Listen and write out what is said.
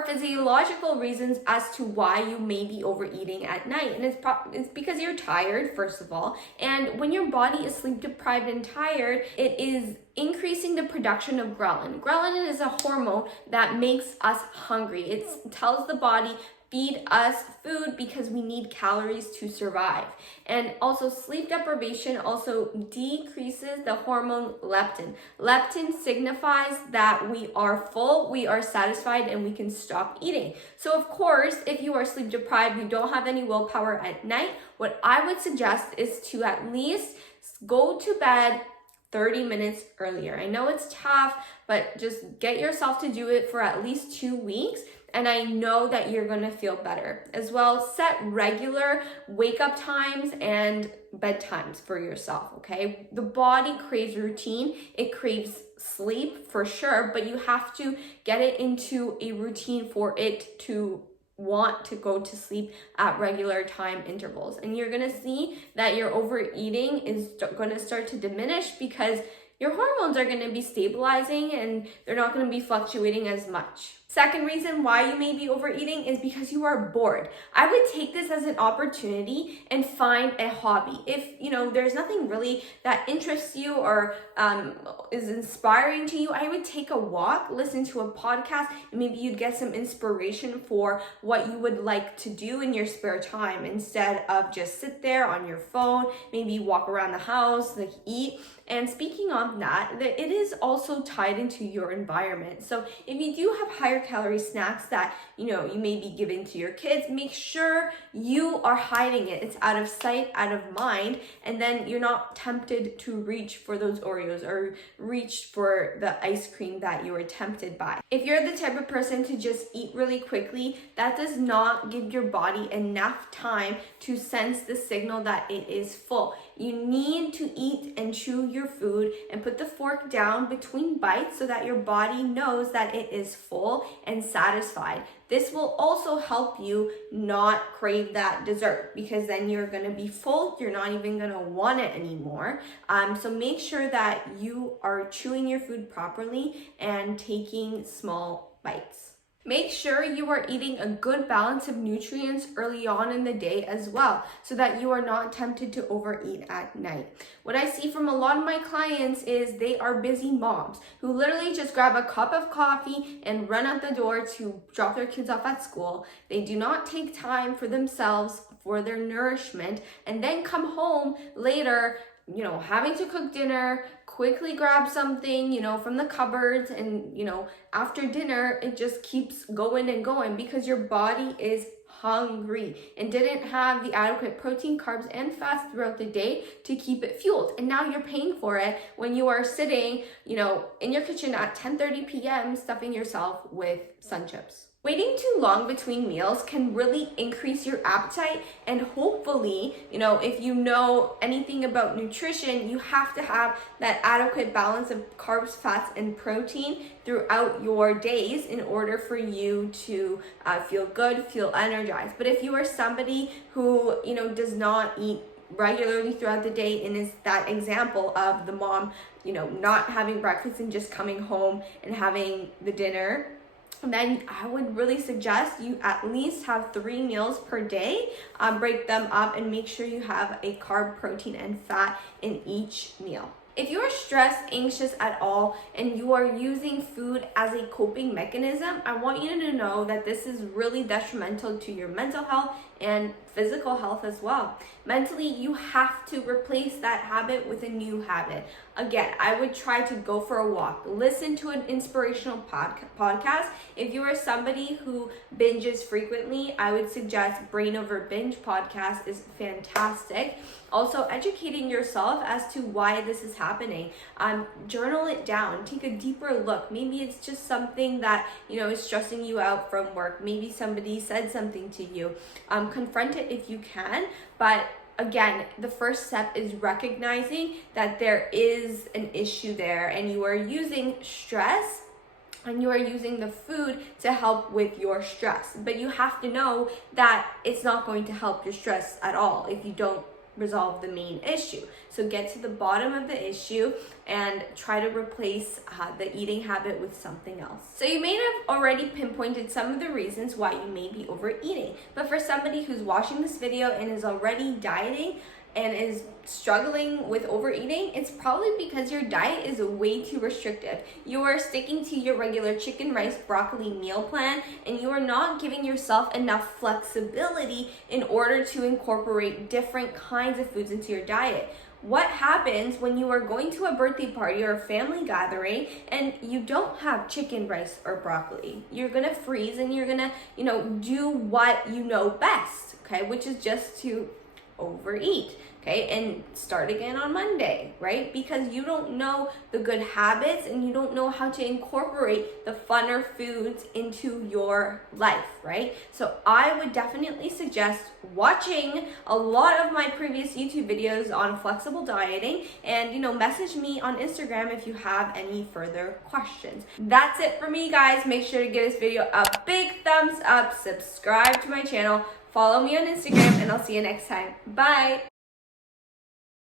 are physiological reasons as to why you may be overeating at night. And it's because you're tired, first of all. And when your body is sleep deprived and tired, it is increasing the production of ghrelin. Ghrelin is a hormone that makes us hungry. It tells the body, feed us food because we need calories to survive. And also sleep deprivation also decreases the hormone leptin. Leptin signifies that we are full, we are satisfied, and we can stop eating. So of course, if you are sleep deprived, you don't have any willpower at night, what I would suggest is to at least go to bed 30 minutes earlier. I know it's tough, but just get yourself to do it for at least 2 weeks. And I know that you're gonna feel better. As well, set regular wake up times and bedtimes for yourself, okay? The body craves routine, it craves sleep for sure, but you have to get it into a routine for it to want to go to sleep at regular time intervals. And you're gonna see that your overeating is gonna start to diminish because your hormones are gonna be stabilizing and they're not gonna be fluctuating as much. Second reason why you may be overeating is because you are bored. I would take this as an opportunity and find a hobby. If there's nothing really that interests you or is inspiring to you, I would take a walk, listen to a podcast, and maybe you'd get some inspiration for what you would like to do in your spare time instead of just sit there on your phone, maybe walk around the house, like eat. And speaking of that, it is also tied into your environment. So if you do have higher calorie snacks that you may be giving to your kids, make sure you are hiding it. It's out of sight, out of mind, and then you're not tempted to reach for those Oreos or reach for the ice cream that you were tempted by. If you're the type of person to just eat really quickly, that does not give your body enough time to sense the signal that it is full. You need to eat and chew your food and put the fork down between bites so that your body knows that it is full and satisfied. This will also help you not crave that dessert because then you're gonna be full, you're not even gonna want it anymore. So make sure that you are chewing your food properly and taking small bites. Make sure you are eating a good balance of nutrients early on in the day as well, so that you are not tempted to overeat at night. What I see from a lot of my clients is they are busy moms who literally just grab a cup of coffee and run out the door to drop their kids off at school. They do not take time for themselves, for their nourishment, and then come home later having to cook dinner, quickly grab something, from the cupboards, and, after dinner, it just keeps going and going because your body is hungry and didn't have the adequate protein, carbs, and fats throughout the day to keep it fueled. And now you're paying for it when you are sitting, in your kitchen at 10:30 p.m. stuffing yourself with Sun Chips. Waiting too long between meals can really increase your appetite, and hopefully, if you know anything about nutrition, you have to have that adequate balance of carbs, fats, and protein throughout your days in order for you to feel good, feel energized. But if you are somebody who, does not eat regularly throughout the day and is that example of the mom, not having breakfast and just coming home and having the dinner, then I would really suggest you at least have 3 meals per day. Break them up and make sure you have a carb, protein, and fat in each meal. If you are stressed, anxious at all, and you are using food as a coping mechanism, I want you to know that this is really detrimental to your mental health and physical health as well. Mentally, you have to replace that habit with a new habit. Again, I would try to go for a walk, listen to an inspirational podcast. If you are somebody who binges frequently, I would suggest Brain Over Binge podcast is fantastic. Also, educating yourself as to why this is happening. Journal it down, take a deeper look. Maybe it's just something that, is stressing you out from work. Maybe somebody said something to you. Confront it if you can, but again, the first step is recognizing that there is an issue there and you are using stress and you are using the food to help with your stress. But you have to know that it's not going to help your stress at all if you don't resolve the main issue. So get to the bottom of the issue and try to replace the eating habit with something else. So you may have already pinpointed some of the reasons why you may be overeating, but for somebody who's watching this video and is already dieting and is struggling with overeating, it's probably because your diet is way too restrictive. You are sticking to your regular chicken, rice, broccoli meal plan, and you are not giving yourself enough flexibility in order to incorporate different kinds of foods into your diet. What happens when you are going to a birthday party or a family gathering and you don't have chicken, rice, or broccoli? You're gonna freeze and you're gonna, do what you know best, okay, which is just to overeat, okay, and start again on Monday, right? Because you don't know the good habits and you don't know how to incorporate the funner foods into your life, right? So I would definitely suggest watching a lot of my previous YouTube videos on flexible dieting and, message me on Instagram if you have any further questions. That's it for me, guys. Make sure to give this video a big thumbs up, subscribe to my channel, follow me on Instagram, and I'll see you next time. Bye!